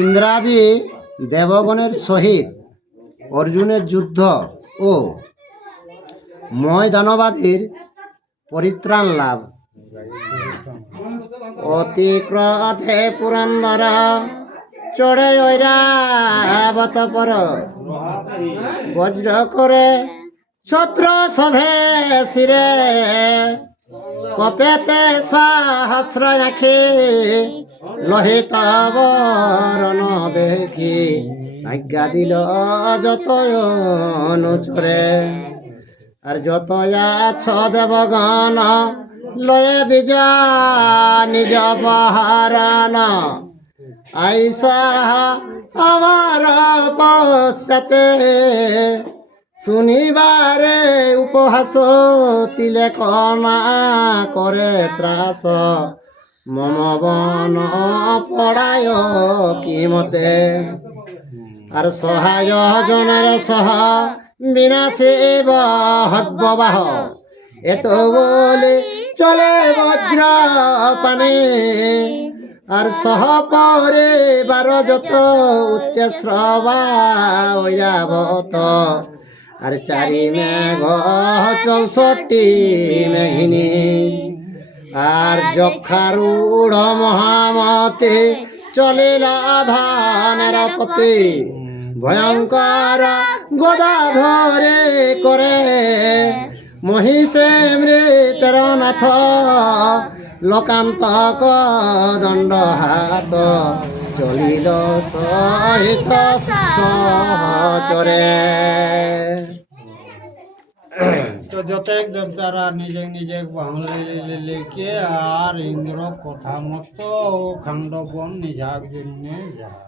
ইন্দ্রাদি দেবগণের সহিত অর্জুনের যুদ্ধ ও ময়দানবাদীর পরিত্রাণ লাভ। অতি ক্রোধে পুরন্দর চড়ে ঐরাবত পর, বজ্র করে ছত্র সভে শিরে, কপেতে সহস্র আখি লোহিত বরণ দেখি, আজ্ঞা দিল যত অনুচরে। আর যত আছ দেবগণ লয়ে দিজ নিজ পাহারান, আইসা আমার পশ্চাতে শুনিবারে উপহাস, তিলেখনা করে ত্রাস, মম বন পড়ায় কি মতে। আর সহায় জনের সহ বিনাশে হব্যবাহ, এত বলে চলে বজ্র পানে। আর সহ পরে বার যত উচ্চ শ্রবা ঐরাবত, আর চারি মেঘ 64 মেঘিনী। আর যক্ষারূঢ় মহামতে চলিলা ধানের পতি, ভয়ঙ্কর গদা ধরে করে মহিষে মৃতের নাথ, লোকান্তক দণ্ড হাত চলিল সহিত সহচরে। তো যতেক দেবতারা নিজে নিজে বাংলা লিখে আর ইন্দ্র কথা মতো খান্ডবন নিজাক জন্য যায়।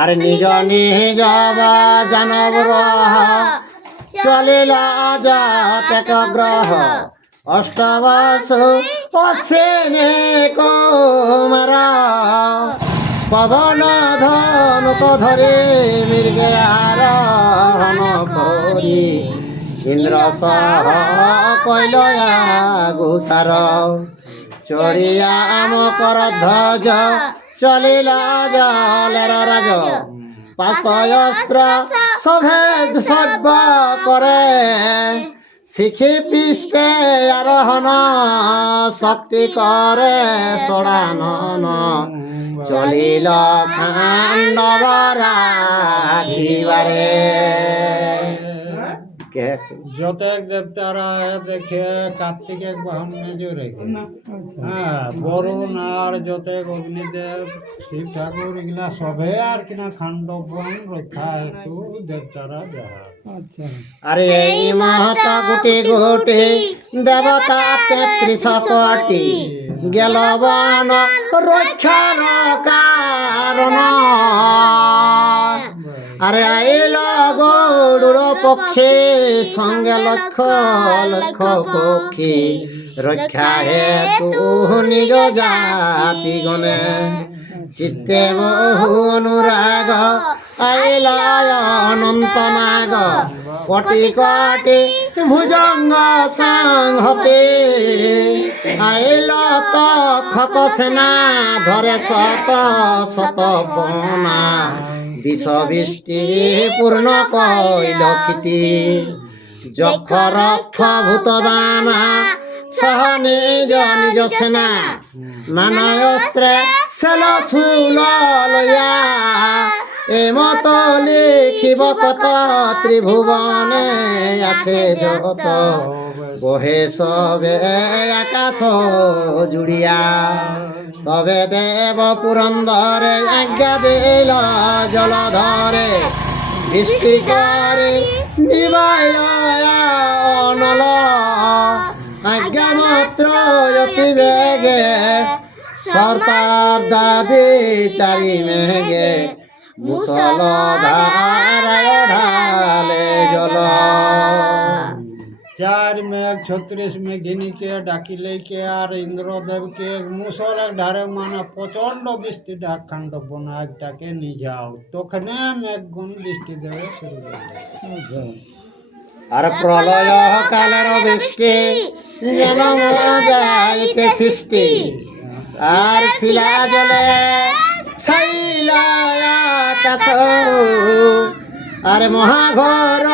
আর নিজ নিজ জানব চলিল জাতক গ্রহ, অষ্টবস অশ্বিনী কুমার, পবন ধনুক ধরে মৃগে আরোহণ করি, ইন্দ্র সহ কইল গুসার, চড়িয়া আমকর ধ্বজ চলিল জলের রাজ, পাশয়স্ত্র সভে সভ্য করে, শিখি পৃষ্ঠে আরোহণ শক্তি করে ষড়ানন, চলিল খাণ্ডব রাখিবারে। যতেক দেবতারা দেখে কার্তিক বাহন মেজো রেখে, হ্যাঁ, বরুণ আর যতেক অগ্নিদেব শিব ঠাকুর এগুলা সবে আর কিনা খান্ডবন রক্ষা হেতু দেবতারা যাহা। আরে এই মহত গুটি গুটি দেবতা 33 কোটি, গেল বন রক্ষার কারণ। আরে আইল গরুর পক্ষে সঙ্গে লক্ষ লক্ষ পক্ষী, রক্ষা হেতু নিজ জাতি গণে, চিত্তে বহু অনুরাগ আইল অনন্ত নাগ, কোটি কোটি ভুজঙ্গ সংহতে, আইল তক্ষক সেনা ধরে শত শত বনা, বিষ বৃষ্টি পূর্ণ কইল ক্ষিতি, যক্ষ রক্ষ ভূত দানা সহ নিজ নিজ সেনা, নানা অস্ত্রে সেল শুল লয়া, এমত লিখিব কত ত্রিভুবনে আছে জগত, বহে সবে আকাশ জুড়িয়া। তবে দেব পুরন্দরে আজ্ঞা দিল জলধরে, বৃষ্টি করে নিবাইল অনল, আজ্ঞা মাত্র অতি বেগে সর্তার দাদি চারি মেঘে, মুসল ধারায় ঢালে জল। 4 মেঘ 36 মেঘিনীকে ডাকিলেকে আর ইন্দ্রদেবকে মুসলের ধারে মানে প্রচন্ড বৃষ্টি ডাক খান্ডবন একটাকে নিয়ে যাও, তখনে মেঘগুণ বৃষ্টি দেবে শুরু করবে। আর প্রলয় কালের বৃষ্টি যেন যাইতে সৃষ্টি আর শিলা জলে ছাইলা আকাশ আরে মহাঘর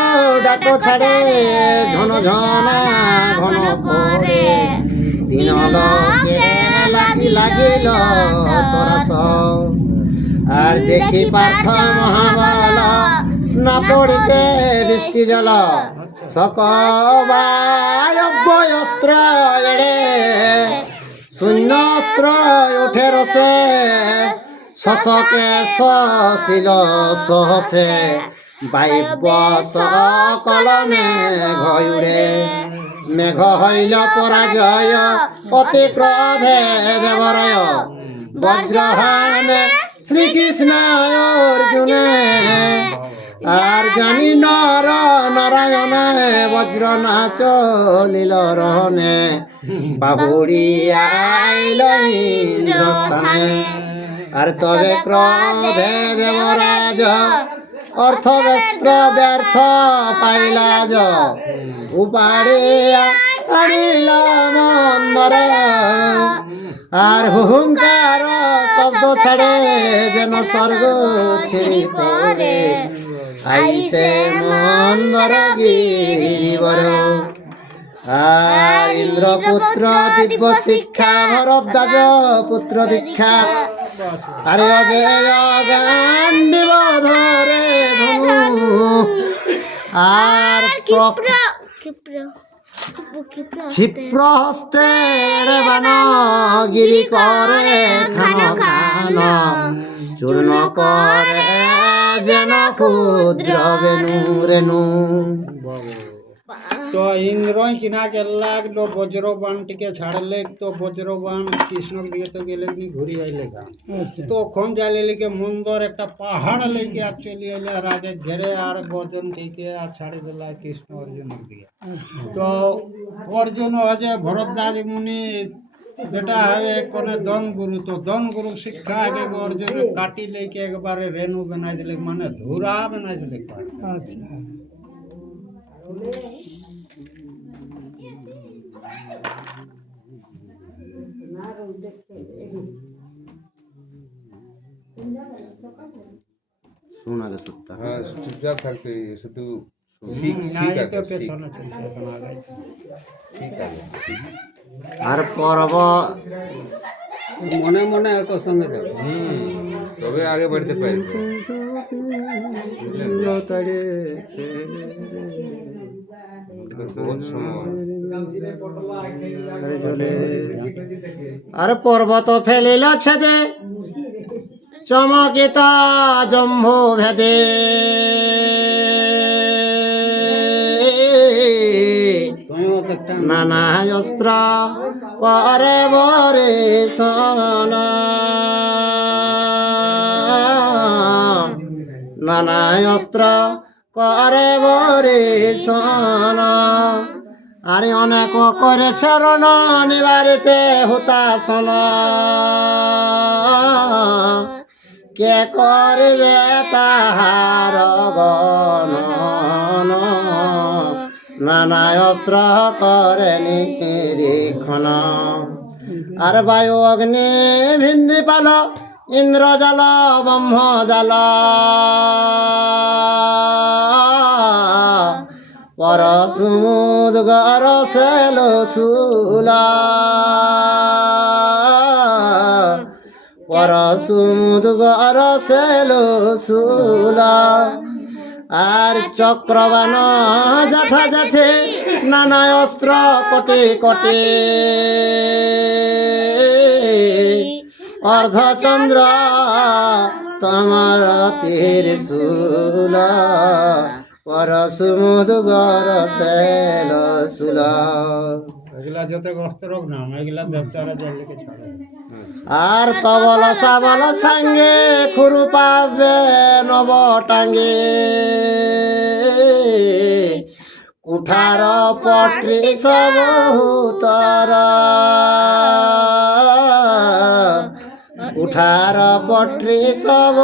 ডাক ছাড়ে ঝন ঝনা ঘন পড়ে দিন লোকে লাগিল তরস আর দেখি পার্থ মহাবল না পড়িতে বৃষ্টি জল সকবায়স্ত্র এড়ে শূন্য অস্ত্র উঠে রসে শশকে শশিল সহসে বাইব সকলমে ঘয়ুড়ে মেঘ হইল পরাজয় অতি ক্রোধে দেবরায় বজ্রহানে শ্রীকৃষ্ণ অর্জুনে আর জানি নর নারায়ণে বজ্র নাচ লীল রহনে বাহুড়ি আইল ইন্দ্রস্থানে আর তবে ক্রোধে দেবরাজ অর্থ বস্ত্র ব্যর্থ পাইলা য উপাড়িয়া আনিল মন্দর আর হুঙ্কার শব্দ ছাড়ে যেন স্বর্গ ছিড়ি পড়ে আইসে মন্দর গিরিবর আর ইন্দ্রপুত্র দিব্য শিক্ষা ভরদ্বাজ পুত্র দীক্ষা আরে অজয় গান দিব ধরে ধনু আর ক্ষিপ্র হস্তে বান গিরি করে খান খান চূর্ণ করে যেন ক্ষুদ্র বেনু রেণু তো ইন্দ্রই কিনা লাগলো বজ্রবাণ টিকে ছাড়লে তো বজ্রবাণ কৃষ্ণর দিকে তো গেলে নি ঘুরি আইলে গা তখন যাইলে লিখে মন্দর একটা পাহাড় লেগে আর চলে এলে রাজা ঘেরে আর গর্জন থেকে আর ছাড়ি দিল কৃষ্ণ অর্জুনের দিকে তো অর্জুন হচ্ছে ভরদ্বাজ মুনি যেটা হবে কোনে দন গুরু তো দন গুরু শিক্ষা আগে অর্জুন কাটি লেকে একবারে রেণু বানাই দিলে মানে ধুরা বানাই দিলে আচ্ছা শোন আগে সুরটা হ্যাঁ চুপচাপ থাকতে শুধু শিখ শিখ আছে শিখ শিখ আছে শিখ আর পর্ব মনে মনে এক সঙ্গে যাবে তবে আগে বাড়তে পারবে বহুত সময় আর পর্বত ফেলিল ছেদে চমকিত জম্ভু ভেদে নানা অস্ত্র করে বরে সন নানা অস্ত্র করে বরে সন আরে অনেক করেছে রণ নিবারিতে হুতাসন কে করবে তাহার গণন নানা অস্ত্র করে নিরীক্ষণ আর বায়ু অগ্নি ভিন্দি পাল ইন্দ্র জাল ব্রহ্ম জাল পরশুমুদ গর সেল সুলা পরশুমুদ গর সেল সুলা আর চক্রবান যথাযথে নানা অস্ত্র কোটি কোটি অর্ধচন্দ্র তোমার ত্রিশূল পরশুমুদ গর সেল সুল এগুলা যত অস্ত্র নাম এগুলা দেবতারা জেলকে ছাড়ে আর তবল সাবল সাঙ্গে খুরু পাবে নব টাঙ্গে কুঠার পট্রি সব তার কুঠার পট্রি সব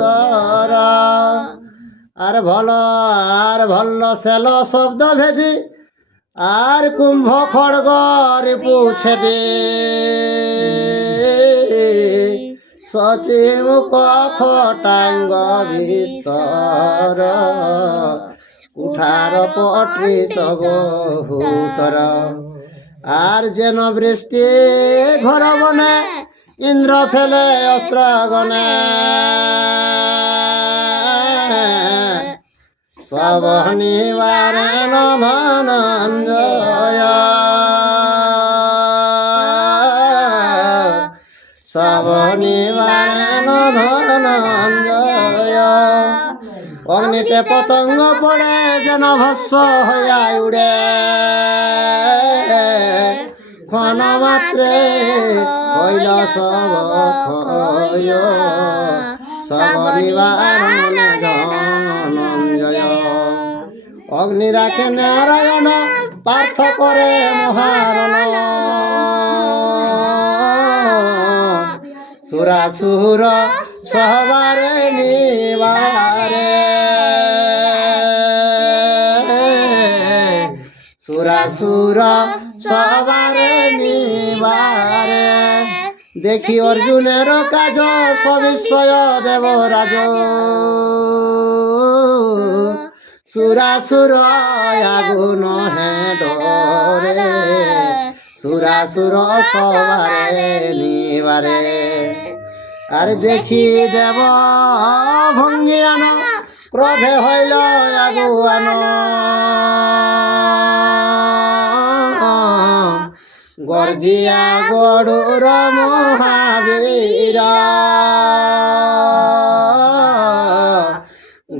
তার আর ভল্ল সেল শব্দ ভেদি আর কুম্ভ খড়গর পুছে দে সচিব খটাঙ্গ বিস্তর কুঠার পটরি সব হুতর আর যেন বৃষ্টি ঘর বনে ইন্দ্র ফেলে অস্ত্র গনে সব নিবারে ধনঞ্জয় সব নিবারে ধনঞ্জয় অগ্নিতে পতঙ্গ পড়ে যেন ভস্য হইয়া উড়ে ক্ষণ মাত্রে হইল সব ক্ষয় সব নিবারণে ধনঞ্জয় অগ্নি রাখে নারায়ণ পার্থ করে মহারণ সুরাসুর সহবারে নিবারে সুরাসুর সহবারে নিবারে দেখি অর্জুনের কাজ সবিষয় দেবরাজ সুরাসুর আগুন হে ডরে সুরাসুর সবারে নিবারে আর দেখি দেব ভঙ্গিয়ান ক্রোধে হইল আগুয়ান গর্জিয়া গড়ুর মহাবীর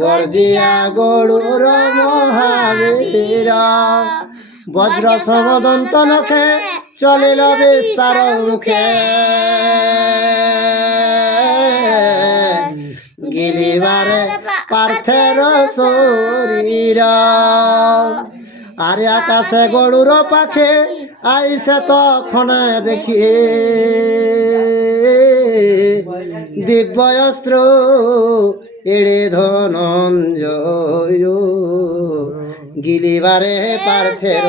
গর্জিয়া গড়ুর মহাবীর বজ্র সমদন্ত নখে চলিল বিস্তার মুখে গিলিবারে পার্থের শরীর আরে আকাশে গড়ুর পাখে আইসে তখন দেখি দিব্য অস্ত্র এড়ে ধনঞ্জয় গিলিবারে পার্থের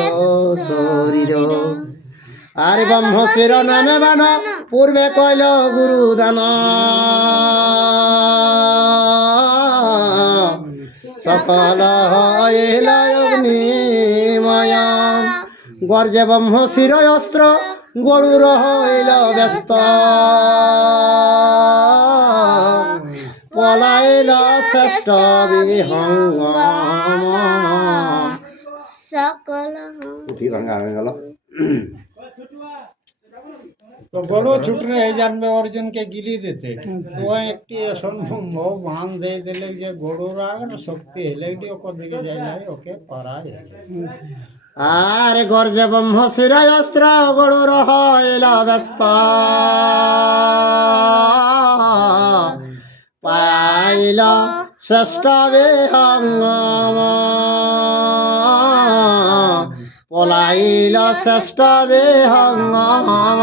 শরীর আর ব্রহ্মশির নামে বান পূর্বে কইল গুরুদান সকল হইল অগ্নিময় গর্জে ব্রহ্মশির অস্ত্র গরুর হইল ব্যস্ত পলাইল শ্রেষ্ঠ বিহঙ্গম সকল উঠি ভাঙা হয়ে গেল তো বড় ছুটরে জানবে অর্জুনকে গিলি দিতে তো একটি সম্ভব বান দিয়ে দিলে যে গরুর আর শক্তি হেলে ওপর দিকে যায় না ওকে পারায় আর গর্জে ব্রহ্মশির অস্ত্র গরুর হইল ব্যস্ত পাইল শ্রেষ্ঠ বিহঙ্গম পলাইল শ্রেষ্ঠ বিহঙ্গম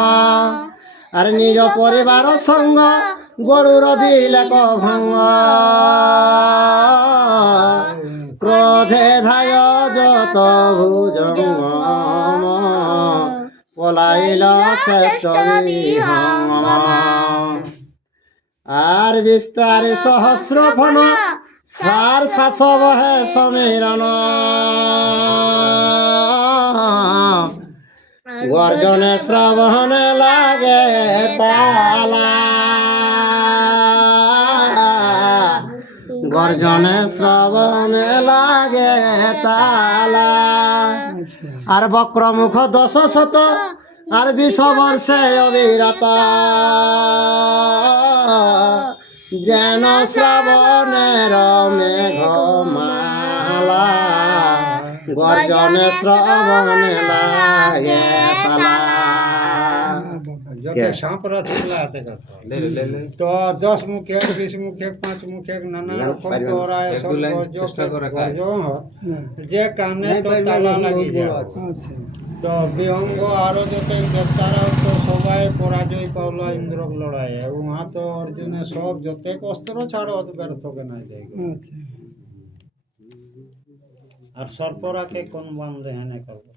আর নিজ পরিবার সঙ্গ গরুর দিলে ভঙ্গ ক্রোধে ধায় যত ভুজঙ্গম পলাইল শ্রেষ্ঠ বিহঙ্গম আর বিস্তারে সহস্র ফণ সার শাসব হে সমীরণ গর্জনে শ্রবণে লাগে তালা গর্জনে শ্রবণে লাগে তালা আর বক্রমুখ 10 শত আর 20 বর্ষে অবিরত যেন শ্রাবণের মেঘমালা গর্জনে শ্রবণে লাগে তালা যত সাঁপরা থাকলে হাতে কথা তো 10 মুখে 20 মুখে 5 মুখে নানা রকম তো ওরা সব গর্জ যে কানে তো তালা লাগিয়ে যায় তো বিহঙ্গ আরো যত দেবতারা তো সবাই পরাজয় পাওলো ইন্দ্রক লড়াই এবং তো অর্জুনের সব যত অস্ত্র ছাড়ো ব্যর্থ কে নাই যায় আর সর্পরাকে কোন বান দেহানে করবো?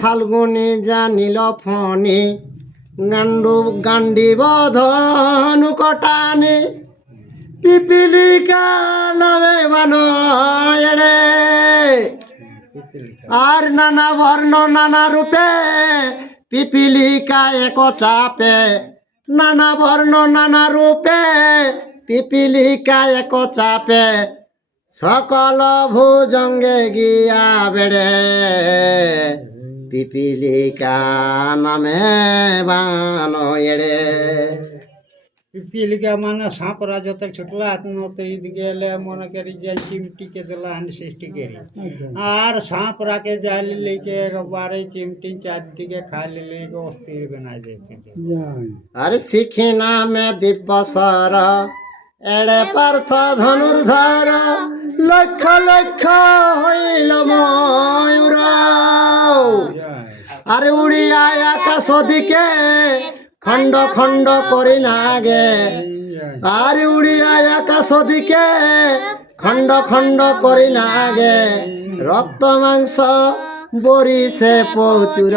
ফাল্গুনি জানিল ফণি গান্ডি বধনু কটানি পিপিলিকা নামে বান এড়ে আর নানা বর্ণ নানা রূপে পিপিলিকা এক চাপে নানা বর্ণ নানা রূপে পিপিলিকা এক চাপে সকল ভুজঙ্গে গিয়া বেড়ে পিপিলিকা নামে বান এড়ে পিপিলিকা মানে সাঁপরা যত ছুটলা নতে দিকে এলে মনে করি যে চিমটিকে দিলা সৃষ্টি করি আর সাঁপরাকে জালি লিখে একবারে চিমটি চারদিকে খালি লিখে অস্থির বানাই দিয়েছে। আরে শিখি নামে দিব্যসর এড়ে পার্থ ধনুর্ধর লক্ষ লক্ষ হইল ময়ূর আরে উড়িয়া আকাশ দিকে খণ্ড খণ্ড করি নাগে আরে উড়িয়া আকাশ দিকে খণ্ড খণ্ড করি নাগে রক্ত মাংস বরিছে প্রচুর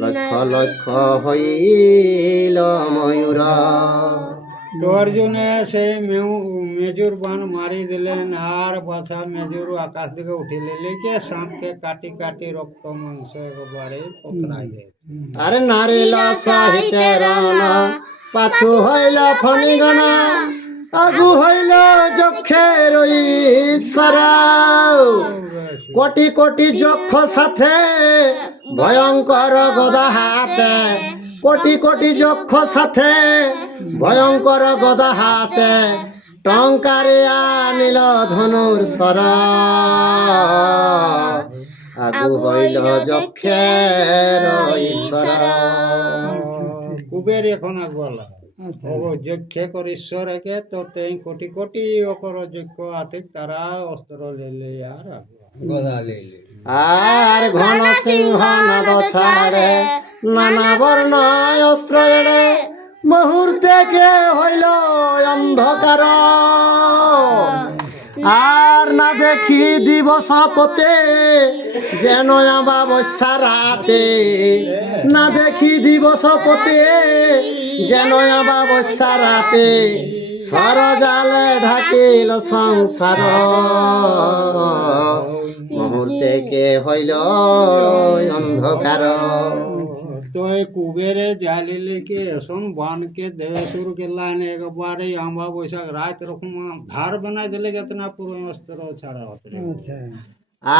লক্ষ লক্ষ হইল ময়ূর। তো অর্জুনে সেই মেজুর বান মারি দিলেন আর বাছা মেজুর আকাশ দিকে উঠিলে লিখে সাপকে কাটি কাটি রক্ত মাংস একবারে পকড়াই দেয়। আরে নারিল সাহিতে রণ পাছু হইল ফণিগণ আগু হইল যক্ষের ঈশ্বর কোটি কোটি যক্ষ সাথে ভয়ঙ্কর গদা হাতে কোটি কোটি যক্ষ সাথে ভয়ঙ্কর গদা হাতে টঙ্কারে আনিল ধনুর সর আগু হইল যক্ষের ঈশ্বর। কুবের এখন বলা যজ্ঞ কর ঈশ্বর একে তো তেই কোটি কোটি অকর যজ্ঞ আছে তারা অস্ত্র লেলে আর গদা লেলে আর ঘন সিংহ নাদ ছাড়ে নানা বর্ণ অস্ত্র এড়ে মুহূর্তে কে হইল অন্ধকার আর না দেখি দিবস পতে যেন অমাবস্যা রাতে না দেখি দিবস পতে যেন অমাবস্যা রাতে সরজালে ঢাকিল সংসার মুহূর্তে কে হইল অন্ধকার। তো এই কুবেরে জ্বালিলে কে এখন বানকে দেবে শুরু করলেন একবারে আম্বা বৈশাখ রাত রকম ধার বানাই দিলে গেছে না পুরো অস্ত্র ছাড়া হতে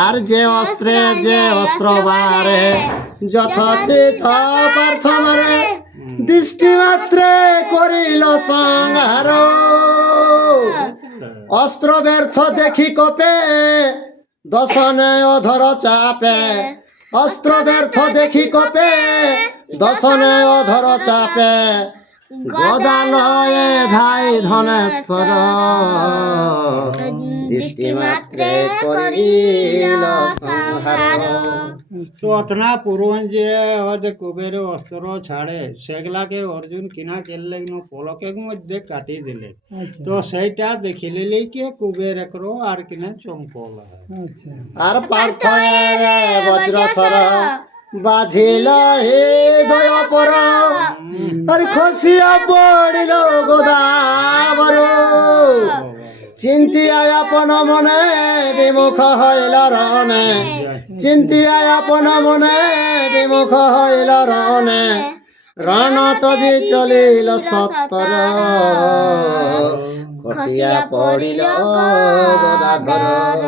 আর যে অস্ত্রে যে অস্ত্র বারে যথচিত পার্থ মারে দৃষ্টি মাত্রে করিল সংহার অস্ত্র ব্যর্থ দেখি কপে দশনে অধর চাপে অস্ত্র ব্যর্থ দেখি কপে দশনে অধর চাপে গদা লয়ে ধাই ধনেশ্বর দৃষ্টি মাত্রে করিল সংহার। তো অতনা পুরন যে আমাদের কুবের অস্ত্র ছাড়ে সেগুলাকে অর্জুন কিনা করলে পলকের মধ্যে কাটি দিলে তো সেইটা দেখিলে কে কুবের একরো আর কিনা চমকল আর পার্থ বজ্রসর বাজিল হে দয় পর আর খসিয়া পড়িল গোদাবর চিন্তিয়া আপন মনে বিমুখ হইল রণে চিন্তিয়া আপন মনে বিমুখ হইল রণে রণ তজি চলিল সত্তর খসিয়া পড়িল গদাধর।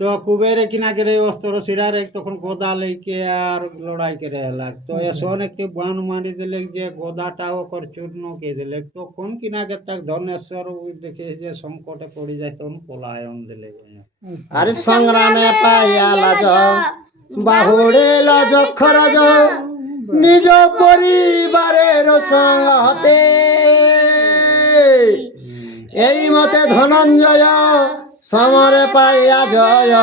তো কুবেরে কিনা করে অস্ত্র শিরারে তখন গদা লেকে আর লড়াই করে এলাক তো এসন একটি বান মারি দিলে যে গদাটাও কর চূর্ণ কে দিলে তখন কিনা কে তাক ধনেশ্বর দেখে যে সংকটে পড়ে যায় তখন পলায়ন দিলে। আরে সংগ্রামে পাইয়া লাজ বাহুড়িল যক্ষরজ নিজ পরিবারের সঙ্গতে এই মতে ধনঞ্জয় সমরে পাইয়া জয়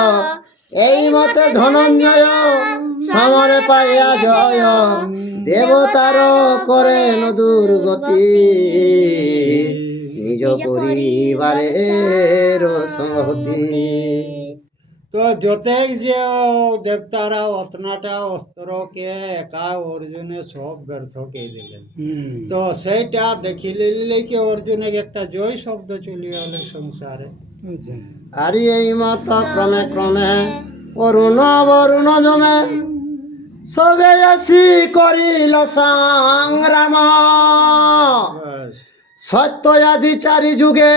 এই মতে ধনঞ্জয় সমরে পাইয়া জয় দেবতার করেন দুর্গতি নিজ পরিবারের সংহতি। তো যতেক যে দেবতারা অতনাটা অস্ত্রকে একা অর্জুনে সব ব্যর্থ কে দিলেন, তো সেইটা দেখি লিলে কি অর্জুনে একটা জয় শব্দ চলিয়ে হলে সংসারে। আর এই মত ক্রমে ক্রমে অরুণ বরুণ জমে সবে আসি করিল সংগ্রাম। বাস, সত্য আদি চারি যুগে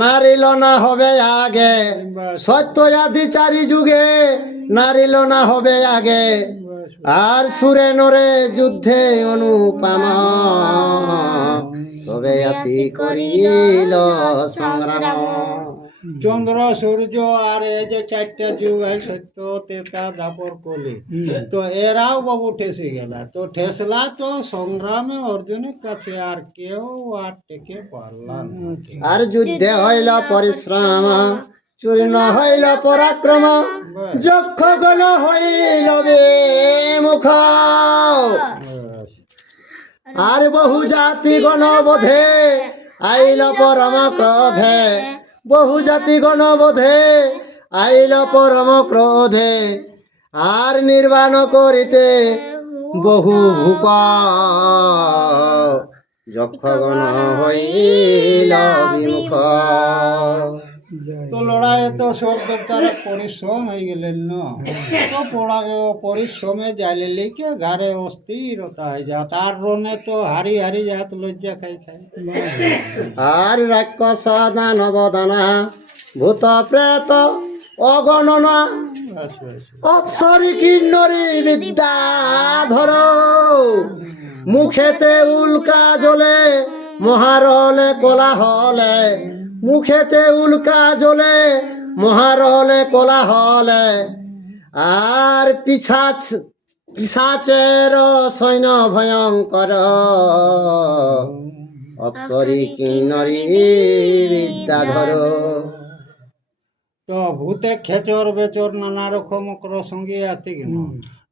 নারিল না হবে আগে, বাস, সত্য আদি চারি যুগে নারিল না হবে আগে। বাস, আর সুরে নরে যুদ্ধে অনুপম সবে আসি করিল সংগ্রাম। চন্দ্র সূর্য আর এই যে চারটা যুগ হয় সত্য তেতা দাপর কলি, তো এরাও বাবু ঠেসে গেল। তো ঠেসলা তো সংগ্রামে অর্জুনের কাছে আর কেউ আর টেকে পারলাম না। আর যুদ্ধে হইল পরিশ্রম চূর্ণ হইল পরাক্রম, যক্ষ গণ হইল বিমুখ। আর বহু জাতি গণ বোধে আইল পরম ক্রোধে, বহু জাতি গণ বোধে আইল পরম ক্রোধে। আর নির্বাণ করিতে বহু ভূক, যক্ষ গণ হইল বিমুখ। তো লড়াই তো সব দেবতারা পরিশ্রম হয়ে গেলেন না, তো পরিশ্রমে যাইলে লিখে ঘরে অস্থিরতা হয়ে যা, তার রনে তো হারি হারি যাত লজ্জা খাই খাই। আর রাক্ষস দানব দানা ভূত প্রেত অগণনা, বাস, বাস, অপসরি কিন্নরি বিদ্যা ধর। মুখেতে উল্কা জ্বলে মহারলে কোলাহলে, মুখেতে উল্কা জ্বলে মহারলে কোলাহলে। আর পিছাচের সৈন্য ভয়ঙ্কর, অপসরি কিন্নরি বিদ্যা ধর। তো ভূতে খেচর বেচর নানা রকম সঙ্গে আছে কিনা,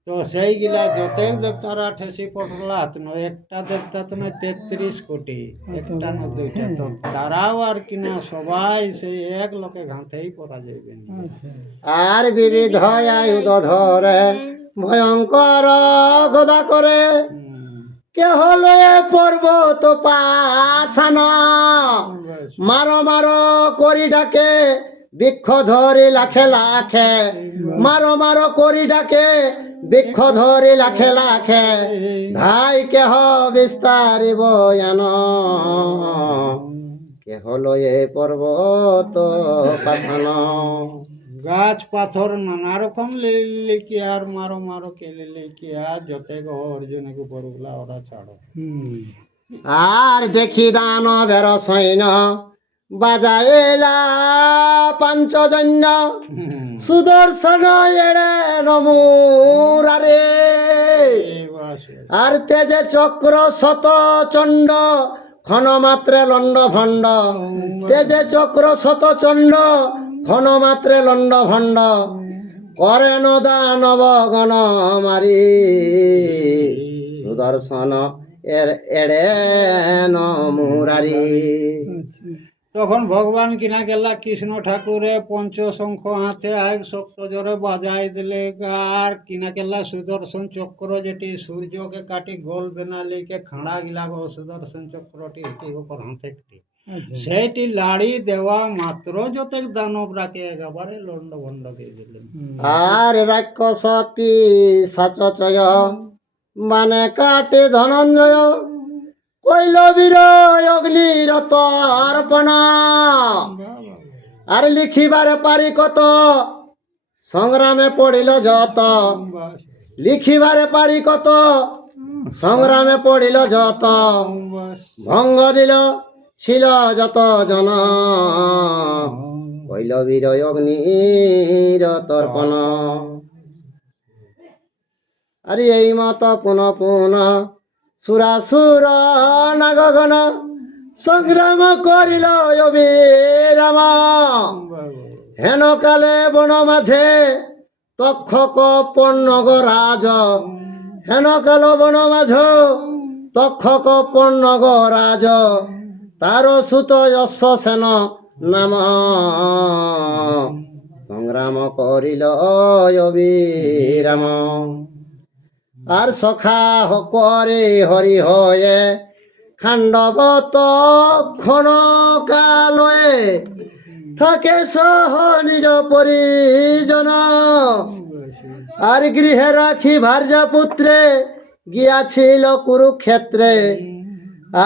তো সেইগুলা যতেক দেবতারা ঠেসি পড়লা, একটা দেবতা তো 33 কোটি, একটা না দুইটা, তো তারাও আর কিনা সবাই সেই এক লোকে ঘাঁতেই পড়া যাইবে না। আর বিবিধ আয়ুধ ধরে ভয়ঙ্কর গদা করে, কে হলো এ পর্বত পাছান। বাস, মারো মারো করি ডাকে বৃক্ষ ধরে লাখে লাখে, মারো মারো করি ডাকে বৃক্ষ ধরে লাখে লাখে। ধাই কেহ বিস্তারি বয়ান, কে হলো এ পর্বত পাছান। গাছ পাথর নানা রকম লিখি আর মারো মারো কে লিখি আর যতেক অর্জুনের উপর গুলা ওরা ছাড়ো। আর দেখি দানবের সৈন্য বাজাইলা পাঞ্চজন্য, সুদর্শন এড়ে নমুরারে। বাস, আর তেজে চক্র শত চণ্ড ক্ষণ মাত্রে লণ্ড ভণ্ড, তেজে চক্র শত চণ্ড ক্ষণ মাত্রে লণ্ড ভণ্ড। করেন দানব গণ মারি, সুদর্শন এড়ে নমুরারি। তখন ভগবান কিনা গেলা কৃষ্ণ ঠাকুরে পঞ্চশঙ্খ হাতে এক শক্ত জোরে বাজাই দিলে, আর কিনা গেলা সুদর্শন চক্র যেটি সূর্যকে কাটি গোল বেনালিকে খাড়া গিলা গো সুদর্শন চক্রটি এটি উপর হাতে সেইটি লাড়ি দেওয়া মাত্র যতেক দানবরাকে একেবারে লন্ড ভন্ড দিয়ে দিলেন। আর রাক্ষস পিশাচয় মানে কাটে ধনঞ্জয়, কইল বীর অগ্নিরত অর্পণ। আর লিখিবারে পারি কত সংগ্রামে পড়িল যত, বাস, লিখিবারে পারি কত সংগ্রামে পড়িল যত। বাস, ভঙ্গ দিল ছিল যত জন, কইল বীর অগ্নির তর্পণ। আরে এই মত পুন পুন সুরাসুর নাগগণ সংগ্রাম করিল অবিরাম। হেন কালে বন মাঝে তক্ষক পন্নগ রাজ, হেন কাল বন মাঝ তক্ষক পন্নগ রাজ। তার সুত যশ সেন নাম সংগ্রাম করিল অবিরাম। আর সখা করে হরি হয়ে খাণ্ডবত ক্ষণ কালয়ে থাকে সহ নিজ পরিজন। আর গৃহে রাখি ভার্যা পুত্রে গিয়াছিল কুরুক্ষেত্রে।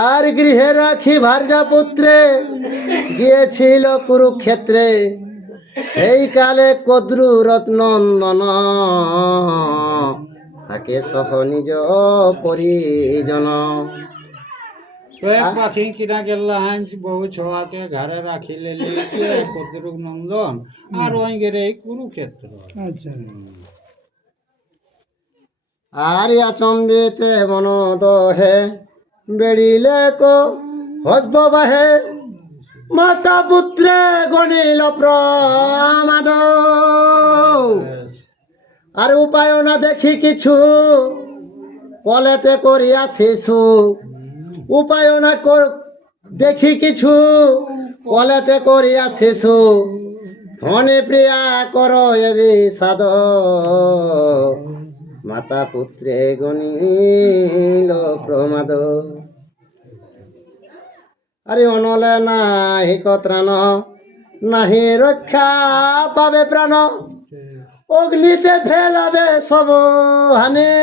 আর গৃহে রাখি ভার্যা পুত্রে গিয়েছিল কুরুক্ষেত্রে। সেই কালে কদ্রু রত্নন্দন থাকে সহ নিজ পরিজন। তো এক পাখি কিনা গেলা হাঁস বহু ছোয়াতে ঘরে রাখি লেলি কদ্রুক নন্দন আর ওই গেলে এই কুরুক্ষেত্র। আচ্ছা আর আচম্বিতে মন দহে বেড়িলে কো হব্য বাহে। মাতা পুত্রে গণিল প্রমাদ। আর উপায় না দেখি কিছু কলেতে করিয়া শিশু। উপায় না দেখি কিছু কলেতে করিয়া শিশু। ধনে প্রিয়া কর এ বিষাদ। মাতা পুত্রে গণিল প্রমাদ। আরে অনলে নাহি কত্রাণ নাহি রক্ষা পাবে প্রাণ। অগ্নিতে ফেলাবে সব হানে।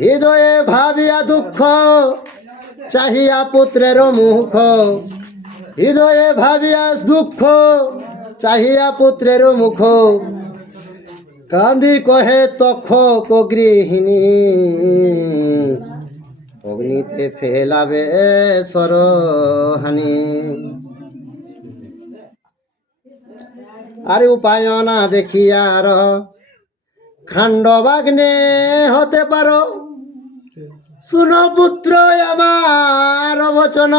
হৃদয়ে ভাবিয়া দুঃখ চাহিয়া পুত্রের মুখ। হৃদয়ে ভাবিয়া দুঃখ চাহিয়া পুত্রের মুখ। কান্দি কহে তক্ষ গৃহিণী অগ্নিতে ফেলাবে সরহানি। আরে উপায় না দেখিয়ার খাণ্ডবাগ্নে হতে পারো। শুন পুত্র আমার বচন।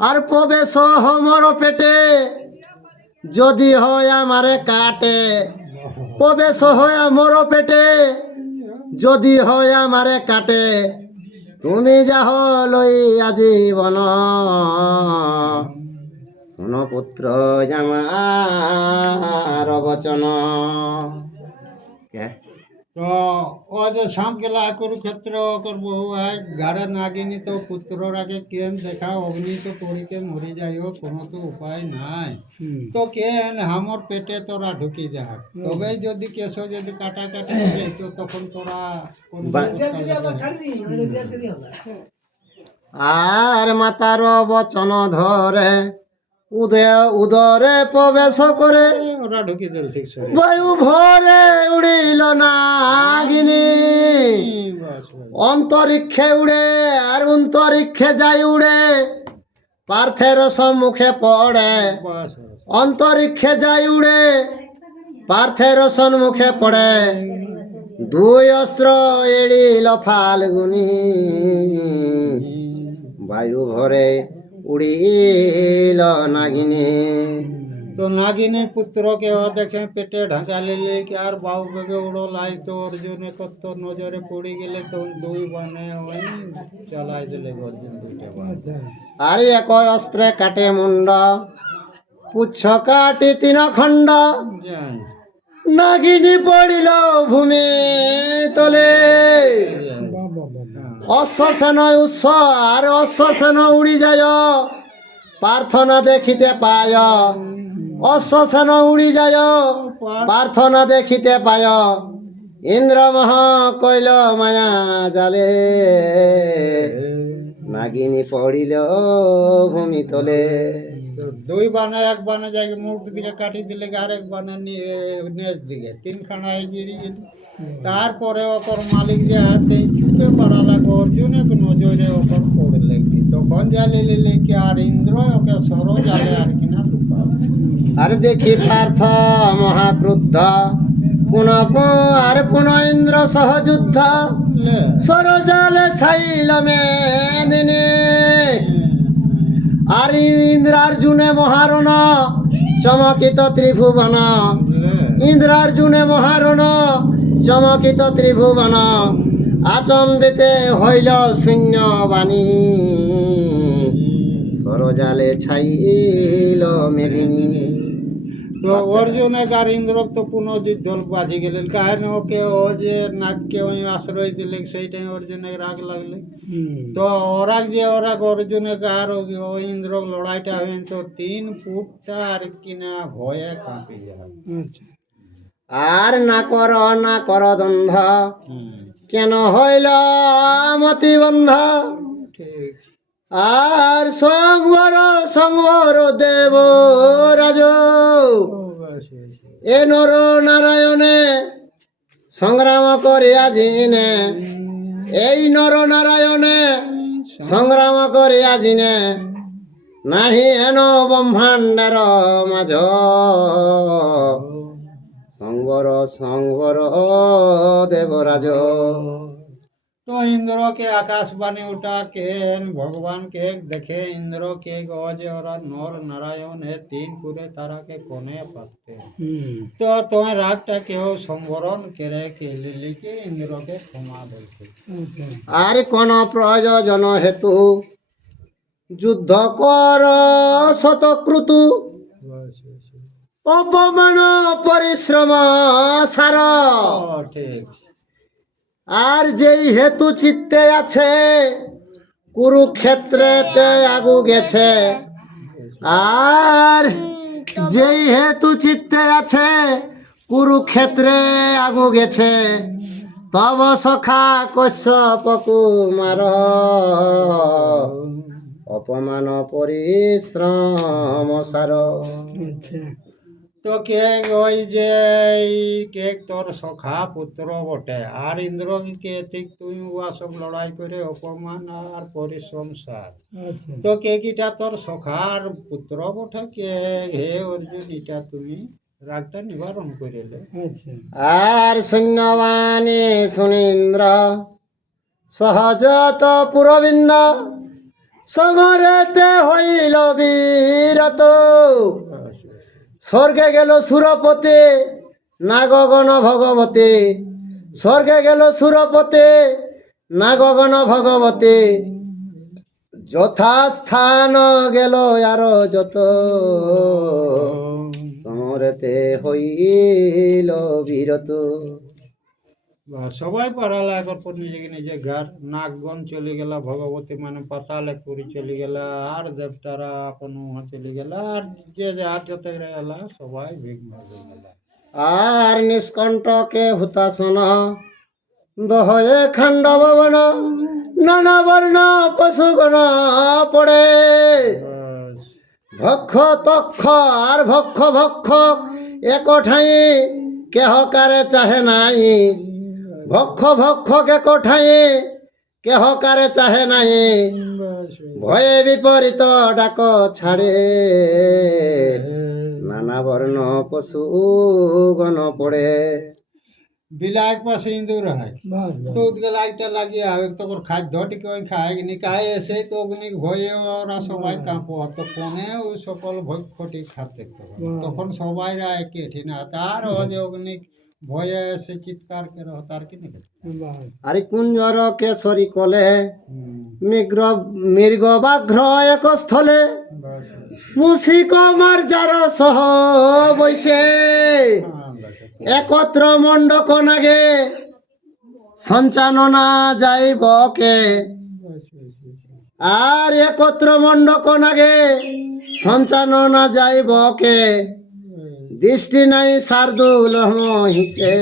আর প্রবেশ হমর পেটে যদি হয় আমারে কাটে। প্রবেশ হয় আমার পেটে যদি হয় আমারে কাটে। তুমি যাহ লইয়া জীবন। শুন পুত্র আমার বচন। তো ও যে শাম গেলা কুরুক্ষেত্র করব ঘরে নাগিনি তো পুত্রর আগে কেন দেখা অগ্নি তো পড়িতে মরি যাইও কোনো তো উপায় নাই। তো কেন হামর পেটে তোরা ঢুকি যাক তবে যদি কেশ যদি কাটাকাটি করে তো তখন তোরা কোন আর মাতার বচন ধরে উদরে প্রবেশ করে। ওরা ঢুকি দিল ঠিক সে বায়ু ভরে উড়িল নাগিনী। অন্তরিক্ষে উড়ে আর অন্তরিক্ষে যাই উড়ে পার্থের সম্মুখে পড়ে। অন্তরিক্ষে যাই উড়ে পার্থের সম্মুখে পড়ে। দুই অস্ত্র এড়িল ফাল্গুনি। বায়ু ভরে উড়িল নাগিনী। তো নাগিনী পুত্রকে ও দেখে পেটে ঢাকা লেলে কি আর বাউ বেগে উড়ো লাই তো অর্জুনে কত নজরে পড়ে গেলে তো দুই বানে ওই চালাই দিলে অর্জুন দুইটা বান। আর এক অস্ত্রে কাটে মুন্ড পুচ্ছ কাটি তিন খণ্ড। যাই নাগিনী পড়িল ভূমি তলে। অশ্বসেন উৎস আর অশ্বসেন উড়ি যায় প্রার্থনা দেখিতে পায়। অশ্বসেন উড়ি যায় প্রার্থনা দেখিতে পায়। ইন্দ্র মহা কইল মায়া জালে। নাগিনী পড়িল ভূমি তলে। তো দুই বানে এক বানে যাই মুখ দিকে কাটি দিলে আর এক বানে নেজ দিকে তিনখানা গিরি। তারপরে ওপর মালিক যে হাতে চুপে পড়া লাগে অর্জুনে নজরে ওপর পড়ে লাগবে তখন জালে লিলে কি আর ইন্দ্র ওকে সর জালে আর কিনা লুকা। আর দেখি পার্থ মহাক্রুদ্ধ পুনঃ ইন্দ্র সহযুদ্ধ। সরজালে ছাইল মেদিনী। আর ইন্দ্রার্জুনে মহারণ চমকিত ত্রিভুবন। ইন্দ্রার্জুনে মহারণ চমকিত ত্রিভুবন। আচম্বিতে হইল শূন্য বাণী, সরজালে ছাইল মেদিনী। তো অর্জুনে আর ইন্দ্রক তো পুনর্যুদ্ধ বাজি গেলেন, কারণ ওকে ও যে নাককে ওই আশ্রয় দিলে সেইটাই অর্জুনের রাগ লাগলে। তো ওরা অর্জুনে আর ওই ইন্দ্রক লড়াইটা হয়েন তো 3 ফুটটা আর কিনা ভয়ে কাঁপি যায়। আর না কর দ্বন্দ্ব, কেন হইল মতিবন্ধ। ঠিক। আর সংবর দেব রাজ, এ নর নারায়ণে সংগ্রাম করিয়া জিনে, এই নর নারায়ণে সংগ্রাম করিয়া জিনে, নাহি হেন ব্রহ্মাণ্ডের মাঝ, সংবর দেবরাজ। তো ইন্দ্রকে আকাশবাণী উঠা কেন ভগবানকে দেখে ইন্দ্রকে গজে ওরা নর নারায়ণ 3 পুরে তারাকে কোনে পাতে। তো তোমার রাগটা কেউ সম্বরণ করে কেলে লিখে ইন্দ্রকে ক্ষমা বলছে। আর কোন প্রয়োজন হেতু যুদ্ধ কর শতক্রুতু, অপমান পরিশ্রম সার। ঠিক। আর যেই হেতু চিত্তে আছে, কুরুক্ষেত্রেতে আগু গেছে। আর যেই হেতু চিত্তে আছে, কুরুক্ষেত্রে আগু গেছে। তব সখা কশ্যপ কুমার, অপমান পরিশ্রম সার। তো কে ওই যে কে তোর সখা পুত্র বটে, আর ইন্দ্রকে ঠিক তুই উহা সব লড়াই করে অপমান আর পরিশ্রম সার। তো কে কিটা তোর সখার পুত্র বটে, কে হে অর্জুন এটা তুমি রাগটা নিবারণ করিলে। আর সৈন্যবাণী সুনীন্দ্র, সহজত পুরবিন্দ, সমরেতে হইল বীরত। স্বর্গে গেল সুরপতি, না গগন ভগবতী। স্বর্গে গেল সুরপতি, না গগন ভগবতী। যথাস্থান গেল আর যত, সমরেতে হইল বীরত। সবাই পারালা এখন নিজে ঘর নাগগণ চলে গেলা, ভগবতী মানে পাতালে পুরী চলে গেলা, আর দেবতারা আপন চলে গেলা, আর যে যার যতে গেলা সবাই বিঘ্ন হয়ে গেলা। আর নিষ্কণ্টকে হুতাসন, দহয়ে খাণ্ড ভবন, নানা বর্ণ পশুগণ পড়ে। ভক্ষ তক্ষ আর ভক্ষ এক ঠাই, কেহকারে চাহে নাই। ভক্ষ এক ঠাই, কেহকারে চাহে নাই। ভয়ে বিপরীত ডাক ছাড়ে, নানা বর্ণ পশু গণ পড়ে। বিলাক পাশে ইন্দুর হয় তো লাইটটা লাগিয়ে হবে, তখন খাদ্য টিকে ওই খায় নি খায় এসে তো অগ্নিক ভয়ে ওরা সবাই কাঁপো। তো কোনে ওই সকল ভক্ষটি খাতে তখন সবাই একে ঠিক না, তার যে অগ্নিক ভয়ে এসে চিৎকার করে তার কি নাকি। আরে কুঞ্জর কেশরী কলে, মৃগ বাঘ্র এক স্থলে। মুসিক মার যার সহ বৈশে, একত্র মণ্ডক নাগে, সঞ্চাননা যাইব কে। আর একত্র মণ্ডক নাগে, সঞ্চাননা যাইব কে। দৃষ্টি নাই শার্দুল মহিষে,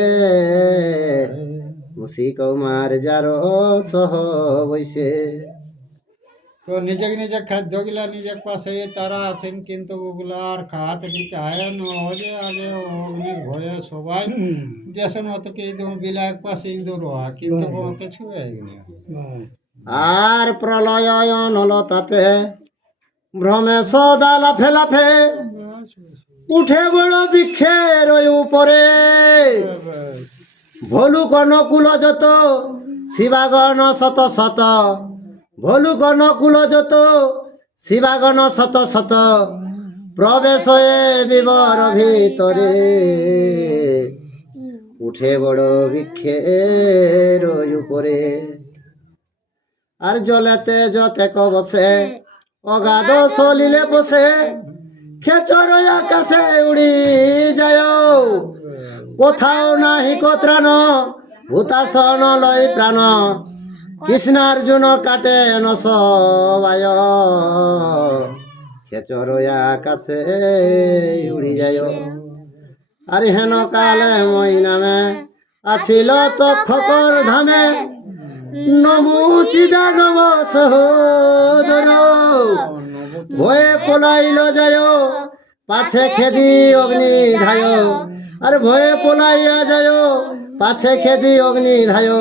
মুসিক মার যার সহ বৈশে। তো নিজে খাদ্য গিলা নিজের পাশে তারা আছেন, কিন্তু ওগুলা আর খাওয়াতে চায় না। যে আগে অগ্নির ভয়ে সবাই দেশের মতো কি বিলাক পাশে ইন্দুর কিন্তু কিছু আর প্রলয় নল তাপে, ভ্রমে সদা লাফে লাফে। উঠে বড় বৃক্ষের ওই উপরে, ভলুক নকুল যত, শিবাগণ শত শত। ভলুক নকুল যত, শিবাগণ শত শত। প্রবেশ হয়ে বিবর ভিতরে, উঠে বড় বৃক্ষের উপরে। আর জলেতে যতেক বসে অগাধ সলিলে বসে, খেচর আকাশে উড়ি যায়, কোথাও নাহি কত্রাণ হুতাসন লয় প্রাণ, কৃষ্ণার্জুন কাটে ন সবায়, খেচর আকাশে উড়ি যায়। আর হেন কালে মই নামে আছিল তক্ষকর ধামে, নমুচি দানব সহোদর, ভয়ে পলাইল যায় পাছে খেদি অগ্নি ধায়, আর ভয়ে পলাইয়া যায় পাছে খেদি অগ্নি ধায়,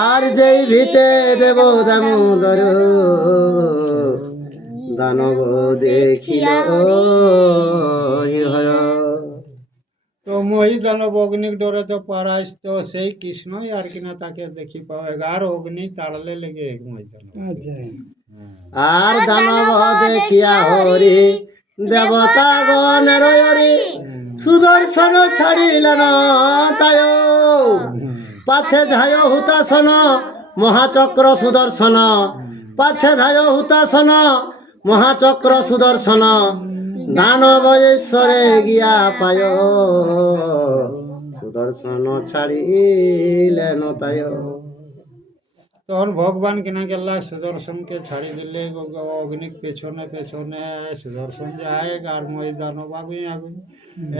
আর যেই ভিতে দেব দামোদর, দানব দেখিল হরিহর। তো মই দানব অগ্নির ডরে তো পারাইস, তো সেই কৃষ্ণই আর কিনা তাকে দেখি পাবে, আর অগ্নি তাড়লে লেগে মই দানব। আচ্ছা আর দানব দেখিয়া হরি দেবতা গণের হরি, সুদর্শন ছাড়িলেন তায়, পাছে ধায় হুতাসন মহাচক্র সুদর্শন, পাছে ধায় হুতাসন মহাচক্র সুদর্শন, দানব ঈশ্বরে গিয়া পায়, সুদর্শন ছাড়িলেন তায়। তখন ভগবান কিনা গেলা সুদর্শনকে ছাড়ি দিলে, অগ্নিক পেছনে পেছনে সুদর্শন যায়, আর মই দানব আগুই আগুই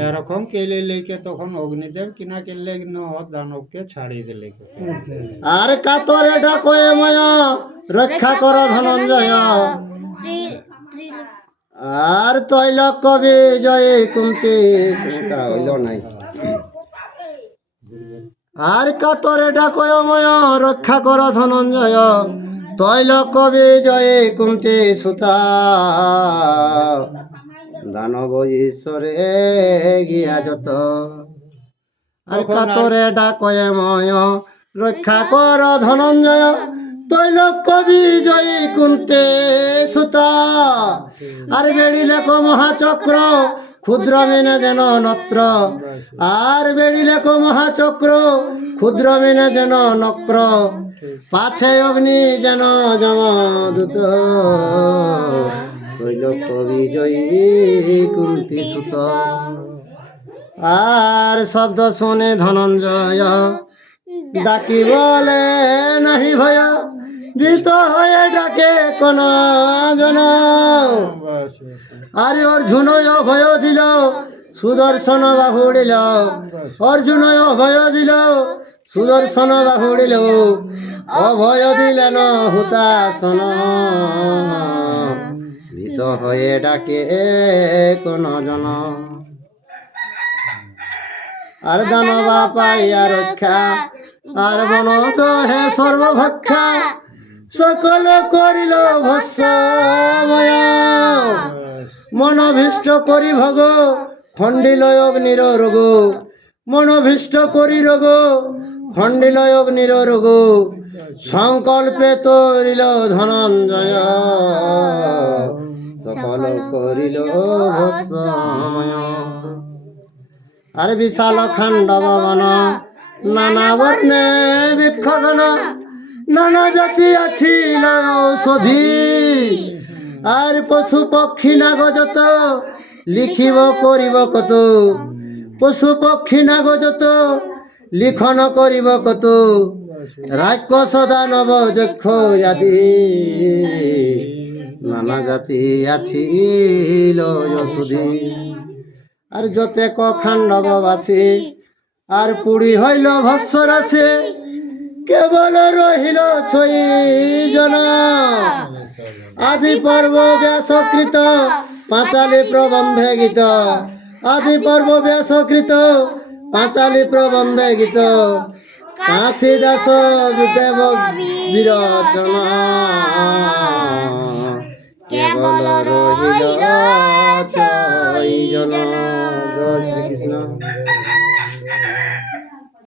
এরকম কেলে লেকে, তখন অগ্নিদেব কিনা কেলে দানবকে ছাড়ি দিলে। আচ্ছা আর কাতরে ডাকয়ে ময় রক্ষা কর ধনঞ্জয়, আর তৈলক কবি জয় কুন্তি হইল নাই। আর কাতরে ডাকয় ময় রক্ষা কর ধনঞ্জয়, তৈলক কবি জয় কুন্তি সুতা, দানব ঈশ্বরে গিয়া যত। আর কাতরে ডাকয়ে ময় রক্ষা কর ধনঞ্জয়, তৈলক কবি জয় কুন্তে সুতা, আর বেড়িলে কো মহাচক্র ক্ষুদ্র মেনে যেন নত্র, আর বেড়িলে কো মহাচক্র ক্ষুদ্র মেনে যেন নক্র, পাছে অগ্নি যেন যমদূত, তৈলক কবি জয় কুন্তি সুত। আর শব্দ শুনে ধনঞ্জয় ডাকি বলে নাহি ভয়, ভীত হয়ে ডাকে কোন জন, আরে অর্জুন ভয় দিল সুদর্শন বাহুড়িল, অর্জুন ভয় দিল সুদর্শন বাহুড়িল, অভয় দিলেন হুতাসন, ভীত হয়ে ডাকে কোন জন। আর দানবা পাইয়া রক্ষা, আর বন হে সর্বভক্ষা, সকল করিল ভস্মময়, মনভীষ্ট করি ভগ খণ্ডিল অগ্নির রোগ, মনভীষ্ট করি রোগ খণ্ডিল অগ্নির রোগ, সংকল্পে তরিল ধনঞ্জয়, সকল করিল ভস্মময়। আর বিশাল খাণ্ডব বন নানা বর্ণে বৃক্ষগণ, নানা জাতি আছিল ঔষধি, আর পশু পক্ষী নাগ যত লিখিব করিব কত, পশু পক্ষী নাগ যত লিখন করিব কত, রাক্ষস দানব যক্ষ আদি, নানা জাতি আছিল ঔষধি। আর যতে ক খাণ্ডববাসী আর পুরী হইল ভস্মরাশি, কেবল রহিল ছয় জন, আদি পর্ব ব্যাসকৃত পাঁচালী প্রবন্ধে গীত, আদি পর্ব ব্যাসকৃত পাঁচালী প্রবন্ধে গীত, কাশী দাস দেব বিরচনা, কেবল রহিল ছয় জন। জয় শ্রীকৃষ্ণ।